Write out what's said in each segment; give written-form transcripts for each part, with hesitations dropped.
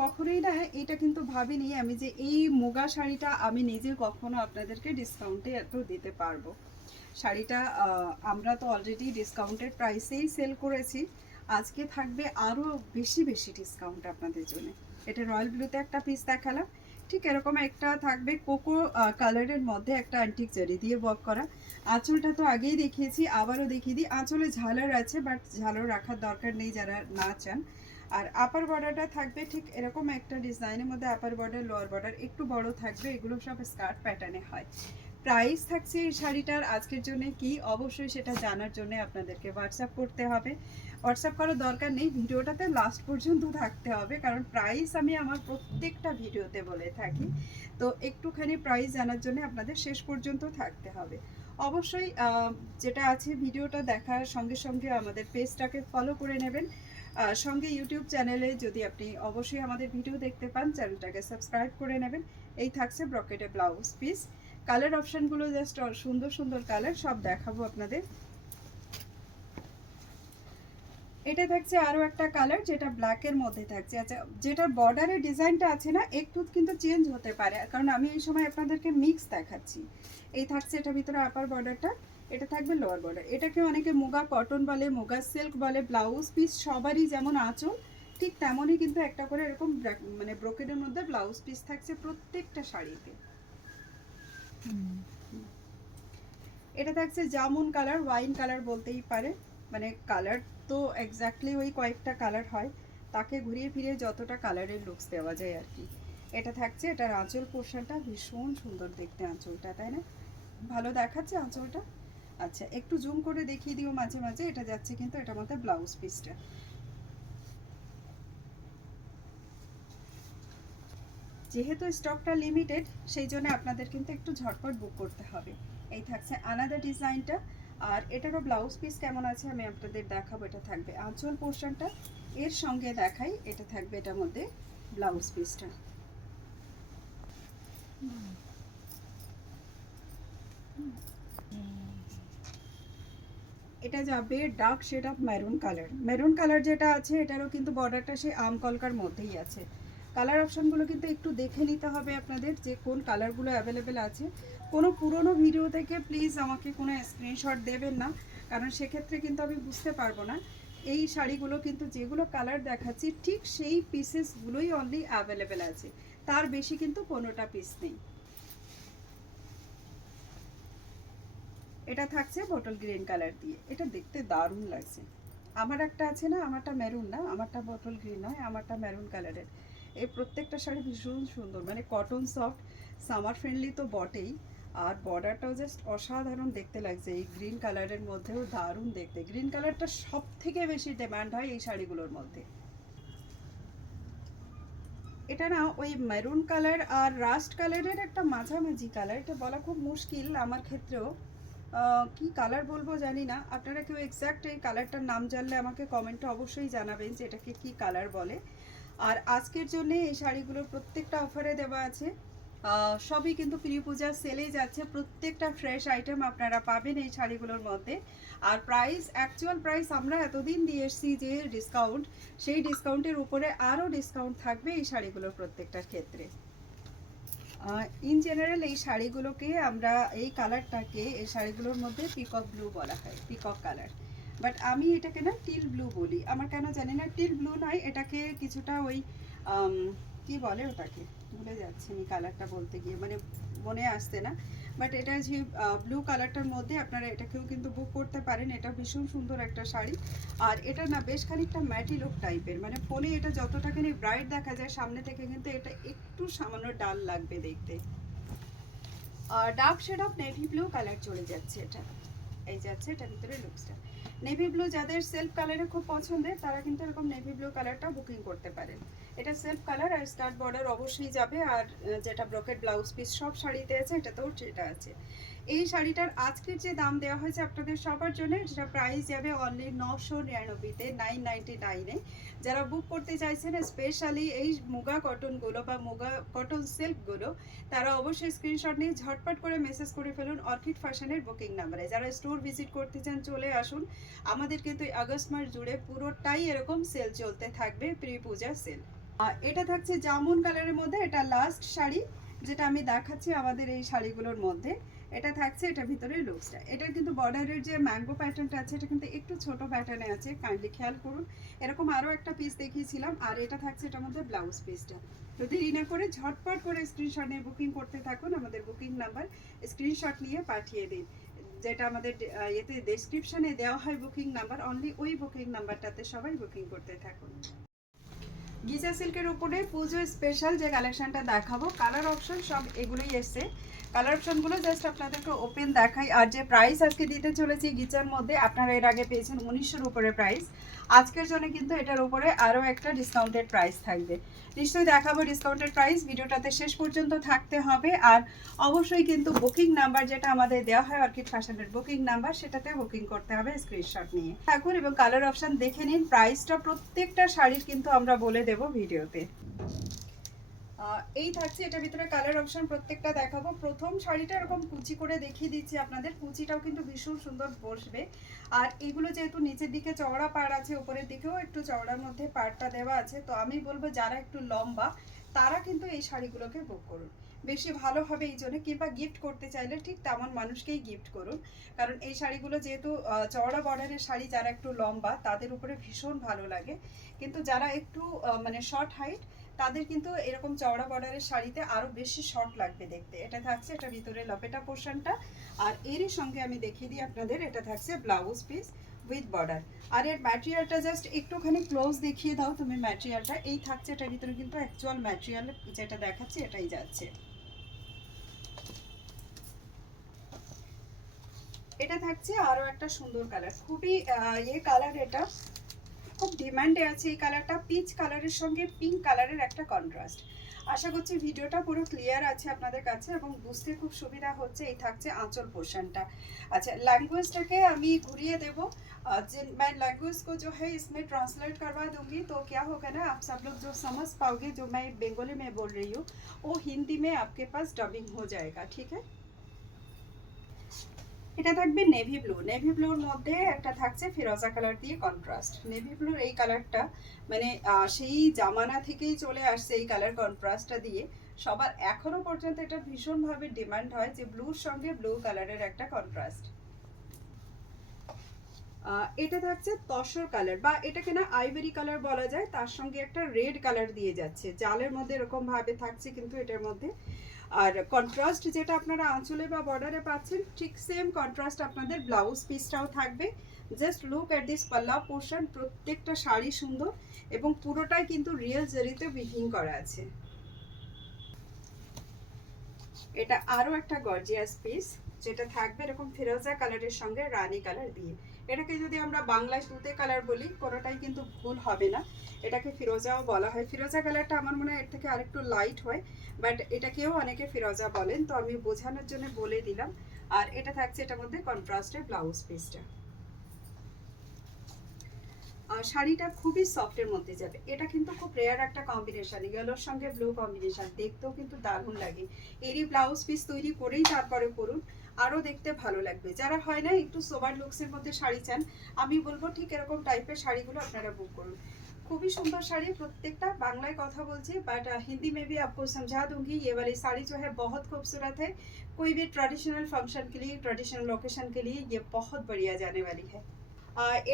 কখনোই না, এটা কিন্তু ভাবিনি আমি যে এই মুগা শাড়িটা আমি নিজে কখনো আপনাদেরকে ডিসকাউন্টে এত দিতে পারবো। শাড়িটা আমরা তো অলরেডি ডিসকাউন্টেড প্রাইসেই সেল করেছি, আজকে থাকবে আরও বেশি বেশি ডিসকাউন্ট আপনাদের জন্য। এটা রয়্যাল ব্লুতে একটা পিস দেখালাম, ঠিক এরকম একটা থাকবে কোকো কালারের মধ্যে একটা অ্যান্টিক জারি দিয়ে ওয়ার্ক করা। আঁচলটা তো আগেই দেখিয়েছি, আবারও দেখিয়ে দিই। আঁচলে ঝালর আছে, বাট ঝালর রাখার দরকার নেই যারা না চান। আর আপার বর্ডারটা থাকবে ঠিক এরকম একটা ডিজাইনের মধ্যে, আপার বর্ডার লোয়ার বর্ডার একটু বড় থাকবে, এগুলো সব স্কার্ট প্যাটার্নে হয়। প্রাইস থাকছে এই শাড়িটার আজকের জন্য কি, অবশ্যই সেটা জানার জন্য আপনাদেরকে হোয়াটসঅ্যাপ করতে হবে। হোয়াটসঅ্যাপ করার দরকার নেই, ভিডিওটাতে লাস্ট পর্যন্ত থাকতে হবে, কারণ প্রাইস আমি আমার প্রত্যেকটা ভিডিওতে বলে থাকি। তো একটুখানি প্রাইস জানার জন্য আপনাদের শেষ পর্যন্ত থাকতে হবে। অবশ্যই যেটা আছে ভিডিওটা দেখার সঙ্গে সঙ্গে আমাদের পেজটাকে ফলো করে নেবেন। সঙ্গে ইউটিউব চ্যানেলে যদি আপনি অবশ্যই আমাদের ভিডিও দেখতে পান, চ্যানেলটাকে সাবস্ক্রাইব করে নেবেন। এই থাকছে ব্রকেটে ব্লাউজ পিস। কালার অপশানগুলো জাস্ট সুন্দর সুন্দর কালার, সব দেখাবো আপনাদের। এটা থাকছে আরও একটা কালার যেটা ব্ল্যাকের মধ্যে থাকছে। আচ্ছা, যেটার বর্ডারের ডিজাইনটা আছে না, একটু কিন্তু চেঞ্জ হতে পারে, কারণ আমি এই সময় আপনাদেরকে মিক্স দেখাচ্ছি। এই থাকছে এটা ভিতরে আপার বর্ডারটা, এটা থাকবে লোয়ার বর্ডার। এটাকে অনেকে মুগা কটন বলে, মুগা সিল্ক বলে। ব্লাউজ পিস সবারই যেমন আঁচল, ঠিক তেমনই কিন্তু একটা করে এরকম মানে ব্রোকেডের মধ্যে ব্লাউজ পিস থাকছে প্রত্যেকটা শাড়িতে। এটা থাকছে জামুন কালার, ওয়াইন কালার বলতেই পারে, মানে কালার তো এক্স্যাক্টলি ওই কয়েকটা কালার হয়, তাকে ঘুরিয়ে ফিরিয়ে যতটা কালারের লুকস দেওয়া যায় আর কি। এটা থাকছে, এটার আঁচল পোর্শনটা ভীষণ সুন্দর দেখতে, আঁচলটা তাই না, ভালো দেখাচ্ছে আঁচলটা। আচ্ছা, একটু জুম করে দেখিয়ে দিও মাঝে মাঝে। এটা যাচ্ছে কিন্তু এটার মধ্যে ব্লাউজ পিসটা। যেহেতু স্টকটা লিমিটেড, সেই জন্য আপনাদের কিন্তু একটু ঝটপট বুক করতে হবে। এই থাকছে আলাদা ডিজাইনটা। আর এটারও ব্লাউজ পিস কেমন আছে আমি আপনাদের দেখাবো। এটা থাকবে আঁচল পোর্শনটা, এর সঙ্গে দেখাই এটা থাকবে এটার মধ্যে ব্লাউজ পিসটা। এটা যাবে dark shade of maroon colour. Maroon colour যেটা আছে এটারও কিন্তু বর্ডারটা সেই আম কলকার মধ্যেই আছে। কালার অপশানগুলো কিন্তু একটু দেখে নিতে হবে আপনাদের যে কোন কালারগুলো অ্যাভেলেবেল আছে। কোনো পুরনো ভিডিও থেকে প্লিজ আমাকে কোনো স্ক্রিনশট দেবেন না, কারণ সেক্ষেত্রে কিন্তু আমি বুঝতে পারবো না। এই শাড়িগুলো কিন্তু যেগুলো কালার দেখাচ্ছি ঠিক সেই পিসেসগুলোই অনলি অ্যাভেলেবেল আছে, তার বেশি কিন্তু কোনোটা পিস নেই। এটা থাকছে বটল গ্রিন কালার দিয়ে, এটা দেখতে দারুণ লাগছে। আমার একটা আছে না, আমারটা মেরুন না, আমারটা বটল গ্রিন নয়, আমারটা মেরুন কালারের। এই প্রত্যেকটা শাড়ি ভীষণ সুন্দর, মানে কটন সফট, সামার ফ্রেন্ডলি তো বটেই। আর বর্ডারটাও জাস্ট অসাধারণ দেখতে লাগছে, এই গ্রিন কালারের মধ্যেও দারুণ দেখতে। গ্রিন কালারটা সব থেকে বেশি ডিমান্ড হয় এই শাড়িগুলোর মধ্যে। এটা না ওই মেরুন কালার আর রাস্ট কালারের একটা মাঝামাঝি কালার, এটা বলা খুব মুশকিল আমার ক্ষেত্রেও। কি কালার বলবো জানি না, আপনারা কেউ এক্স্যাক্ট এই কালারটার নাম জানলে আমাকে কমেন্টে অবশ্যই জানাবেন যে এটাকে কি কালার বলে। আর আজকের জন্য এই শাড়িগুলোর প্রত্যেকটা অফারে দেওয়া আছে। সবই কিন্তু প্রিয় পূজার সেলে যাচ্ছে, প্রত্যেকটা ফ্রেশ আইটেম আপনারা পাবেন এই শাড়িগুলোর মধ্যে। আর প্রাইস, অ্যাকচুয়াল প্রাইস আমরা এতদিন দিয়ে এসেছি যে ডিসকাউন্ট, সেই ডিসকাউন্টের উপরে আরও ডিসকাউন্ট থাকবে এই শাড়িগুলোর প্রত্যেকটার ক্ষেত্রে। ইন জেনারেল এই শাড়িগুলোকে আমরা, এই কালারটাকে এই শাড়িগুলোর মধ্যে পিকক ব্লু বলা হয়, পিকক কালার। বাট আমি এটাকে না টিল ব্লু বলি, আমার কেন জানি না টিল ব্লু নয়, এটাকে কিছুটা ওই কি বলে ওটাকে, ভুলে যাচ্ছি আমি কালারটা বলতে গিয়ে, মানে মনে আসছে না। বাট এটা যে ব্লু কালারটার মধ্যে আপনারা এটাকেও কিন্তু বুক করতে পারেন, এটা ভীষণ সুন্দর একটা শাড়ি। আর এটা না বেশ খানিকটা ম্যাটি লুক টাইপের, মানে ফোনে এটা যতটাখানি ব্রাইট দেখা যায়, সামনে থেকে কিন্তু এটা একটু সামান্য ডাল লাগবে দেখতে। আর dark shade of navy blue colour চলে যাচ্ছে এটা, এই যাচ্ছে এটা ভিতরে লুকসটা। নেভি ব্লু যাদের সেলফ কালারে খুব পছন্দের, তারা কিন্তু এরকম নেভি ব্লু কালারটা বুকিং করতে পারেন। এটা সেলফ কালার, আর স্কার্ট বর্ডার অবশ্যই যাবে। আর যেটা ব্রোকেট ব্লাউজ পিস সব শাড়িতে আছে, এটাতেও সেটা আছে। এই শাড়িটার আজকের যে দাম দেওয়া হয়েছে আপনাদের সবার জন্য, সেটা প্রাইস যাবে অনলি 999-তে, 999-এ। যারা বুক করতে চাইছেন স্পেশালি এই মুগা কটনগুলো বা মুগা কটন সিল্কগুলো, তারা অবশ্যই স্ক্রিনশট নিয়ে ঝটপট করে মেসেজ করে ফেলুন অর্কিড ফ্যাশনের বুকিং নাম্বারে। যারা স্টোর ভিজিট করতে চান চলে আসুন, আমাদের কিন্তু আগস্ট মাস জুড়ে পুরোটাই এরকম সেল চলতে থাকবে, প্রি পূজা সেল। এটা থাকছে জামুন কালারের মধ্যে, এটা লাস্ট শাড়ি যেটা আমি দেখাচ্ছি আমাদের এই শাড়িগুলোর মধ্যে। এটা থাকছে এটা ভিতরে লুকসটা। এটা কিন্তু বর্ডারের যে ম্যাঙ্গো প্যাটার্নটা আছে এটা কিন্তু একটু ছোট প্যাটার্নে আছে, কাইন্ডলি খেয়াল করুন। এরকম আরও একটা পিস দেখিয়েছিলাম। আর এটা থাকছে এটার মধ্যে ব্লাউজ পিসটা। তো দেরি না করে ঝটপট করে স্ক্রিনশট নিয়ে বুকিং করতে থাকুন। আমাদের বুকিং নাম্বার স্ক্রিনশট নিয়ে পাঠিয়ে দিন, যেটা আমাদের এতে ডেসক্রিপশনে দেওয়া হয় বুকিং নাম্বার, অনলি ওই বুকিং নাম্বারটাতে সবাই বুকিং করতে থাকুন। গিজা সিল্কের উপরে পুজো স্পেশাল যে কালেকশনটা দেখাবো, কালার অপশন সব এগুলোই এসছে। কালার অপশনগুলো জাস্ট আপনাদেরকে ওপেন দেখাই। আর যে প্রাইস আজকে দিতে চলেছি গিজার মধ্যে, আপনারা এর আগে পেয়েছেন 1900-র উপরে প্রাইস। আজকের জন্য কিন্তু এটার উপরে আরও একটা ডিসকাউন্টেড প্রাইস থাকবে। নিশ্চয়ই দেখাবো ডিসকাউন্টেড প্রাইস, ভিডিওটাতে শেষ পর্যন্ত থাকতে হবে। আর অবশ্যই কিন্তু বুকিং নাম্বার যেটা আমাদের দেওয়া হয় অর্কিড ফ্যাশনের বুকিং নাম্বার, সেটাতে বুকিং করতে হবে স্ক্রিনশট নিয়ে থাকুন এবং কালার অপশন দেখে নিন। প্রাইসটা প্রত্যেকটা শাড়ির কিন্তু আমরা বলে দেবো ভিডিওতে। এই থাকছে এটার ভিতরে কালার অপশন প্রত্যেকটা দেখাবো। প্রথম শাড়িটা এরকম কুচি করে দেখিয়ে দিচ্ছি আপনাদের, কুচিটাও কিন্তু ভীষণ সুন্দর বসবে। আর এগুলো যেহেতু নিচের দিকে চওড়া পাড় আছে, উপরের দিকেও একটু চওড়ার মধ্যে পাড়টা দেওয়া আছে, তো আমি বলবো যারা একটু লম্বা তারা কিন্তু এই শাড়িগুলোকে বুক করুন, বেশি ভালো হবে এই জন্য। কিংবা গিফট করতে চাইলে ঠিক তেমন মানুষকেই গিফট করুন, কারণ এই শাড়িগুলো যেহেতু চওড়া বর্ডারের শাড়ি, যারা একটু লম্বা তাদের উপরে ভীষণ ভালো লাগে। কিন্তু যারা একটু মানে শর্ট হাইট তাদের কিন্তু এরকম চওড়া বর্ডারের শাড়িতে আরো বেশি শর্ট লাগবে দেখতে। এটা থাকছে এটা ভিতরে লপেটা পোর্শনটা। আর এরই সঙ্গে আমি দেখিয়ে দিই আপনাদের, এটা থাকছে ব্লাউজ পিস উইথ বর্ডার। আর এর ম্যাটেরিয়ালটা জাস্ট একটুখানি ক্লোজ দেখিয়ে দাও তুমি ম্যাটেরিয়ালটা। এই থাকছে এটার ভিতরে কিন্তু অ্যাকচুয়াল ম্যাটেরিয়াল যেটা দেখাচ্ছে এটাই যাচ্ছে। এটা থাকছে আরো একটা সুন্দর কালার, খুবই কালার, এটা খুব ডিমান্ডে আছে এই কালারটা। পিচ কালারের সঙ্গে পিঙ্ক কালারের একটা কন্ট্রাস্ট। আশা করছি ভিডিওটা পুরো ক্লিয়ার আছে আপনাদের কাছে এবং বুঝতে খুব সুবিধা হচ্ছে। এই থাকছে আঁচল পোর্শনটা। अच्छा लैंग्वेज के আমি ঘুরিয়ে দেব। मैं लैंग्वेज को जो है इसमें ट्रांसलेट करवा दूंगी, तो क्या होगा ना, आप सब लोग जो समझ पाओगे जो मैं बंगाली में बोल रही हूँ वो हिंदी में आपके पास डबिंग हो जाएगा, ठीक है। এটা থাকবে নেভি ব্লু, নেভি ব্লুর মধ্যে একটা থাকছে ফিরোজা কালার দিয়ে কন্ট্রাস্ট। নেভি ব্লুর এই কালারটা মানে সেই জামানা থেকেই চলে আসছে এই কালার কন্ট্রাস্টটা দিয়ে। সবার এখনো পর্যন্ত এটা ভীষণভাবে ডিমান্ড হয় যে ব্লুর সঙ্গে ব্লু কালারের একটা কন্ট্রাস্ট। এটা থাকছে তসর কালার বা এটাকে না আইভরি কালার বলা যায়, তার সঙ্গে একটা রেড কালার দিয়ে যাচ্ছে, জালের মধ্যে এরকম ভাবে থাকছে কিন্তু এটার মধ্যে। আর কন্ট্রাস্ট যেটা আপনারা আঁচলে বা বর্ডারে পাচ্ছেন ঠিক সেম কন্ট্রাস্ট আপনাদের ব্লাউজ পিসটাও থাকবে। জাস্ট লুক অ্যাট দিস পাল্লা পোর্শন, প্রত্যেকটা শাড়ি সুন্দর এবং পুরোটাই কিন্তু রিয়েল জরিতে উইভিং করা আছে। এটা আরো একটা গর্জিয়াস পিস যেটা থাকবে এরকম ফিরোজা কালারের সঙ্গে রানী কালার দিয়ে। এটাকে যদি আমরা বাংলায় তুতে কালার বলি কোনোটাই কিন্তু ভুল হবে না, এটাকে ফিরোজাও বলা হয়। ফিরোজা কালারটা আমার মনে হয় এর থেকে আরেকটু লাইট হয়, বাট এটাকেও অনেকে ফিরোজা বলেন, তো আমি বোঝানোর জন্য বলে দিলাম। আর এটা থাকছে এটার মধ্যে কন্ট্রাস্টের ব্লাউজ পিসটা। শাড়িটা খুবই সফটের মধ্যে যাবে। এটা কিন্তু খুব রেয়ার একটা কম্বিনেশন, ইয়েলোর সঙ্গে ব্লু কম্বিনেশন, দেখতেও কিন্তু দারুণ লাগে। এরই ব্লাউজ পিস তৈরি করেই তারপরে পরুন, আরও দেখতে ভালো লাগবে। যারা হয় না একটু সোবার লুকসের মধ্যে শাড়ি চান, আমি বলবো ঠিক এরকম টাইপের শাড়িগুলো আপনারা বুক করুন। खूबी सुंदर साड़ी प्रत्येकटा बांग्लाয় কথা বলছি, बट हिंदी में भी आपको समझा दूंगी। ये वाली साड़ी जो है बहुत खूबसूरत है, कोई भी ट्रेडिशनल फंक्शन के लिए, ट्रेडिशनल लोकेशन के लिए ये बहुत बढ़िया जाने वाली है।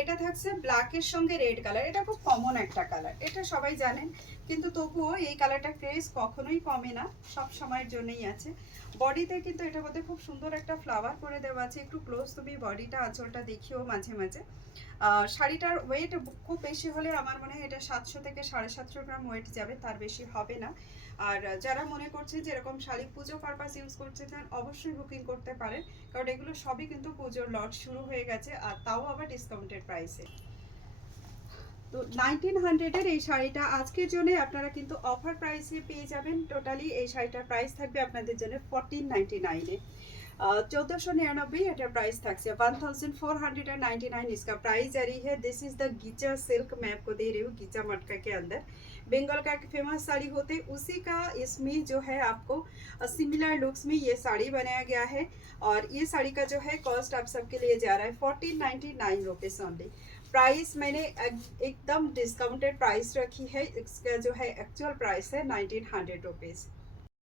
এটা থাকছে ব্ল্যাকের সঙ্গে রেড কালার। এটা খুব কমন একটা কালার, এটা সবাই জানেন, কিন্তু তবুও এই কালারটা ক্রেজ কখনোই কমে না, সব সময়ের জন্যই আছে। বডিতে কিন্তু এটার মধ্যে খুব সুন্দর একটা ফ্লাওয়ার করে দেওয়া আছে। একটু ক্লোজ তুমি বডিটা আঁচলটা দেখিও মাঝে মাঝে। শাড়িটার ওয়েট খুব বেশি হলে আমার মনে হয় এটা 700 থেকে 750 গ্রাম ওয়েট যাবে, তার বেশি হবে না। আর যারা মনে করছেন যে এরকম শাড়ি পুজো পারপাস ইউজ করতে চান অবশ্যই বুকিং করতে পারেন, কারণ এগুলো সবই কিন্তু পুজোর লট শুরু হয়ে গেছে, আর তাও আবার ডিসকাউন্টেড প্রাইসে। তো 1900 এর এই শাড়িটা আজকের জন্য আপনারা কিন্তু অফার প্রাইসে পেয়ে যাবেন। টোটালি এই শাড়িটার প্রাইস থাকবে আপনাদের জন্য 1499 এ। 1499 এটার প্রাইস থাকছে। 1499 इसका प्राइस जारी है। दिस इज द गीचा सिल्क, मैं आपको दे रही हूँ गीचा मटका के अंदर। बंगाल का एक फेमस साड़ी होते उसी का इसमें जो है आपको सिमिलर लुक्स में ये साड़ी बनाया गया है। और ये साड़ी का जो है कॉस्ट आप सबके लिए जा रहा है 1499 रुपीज़ ओनली। प्राइस मैंने एकदम डिस्काउंटेड प्राइस रखी है, इसका जो है एक्चुअल प्राइस है 1900 रुपीज़।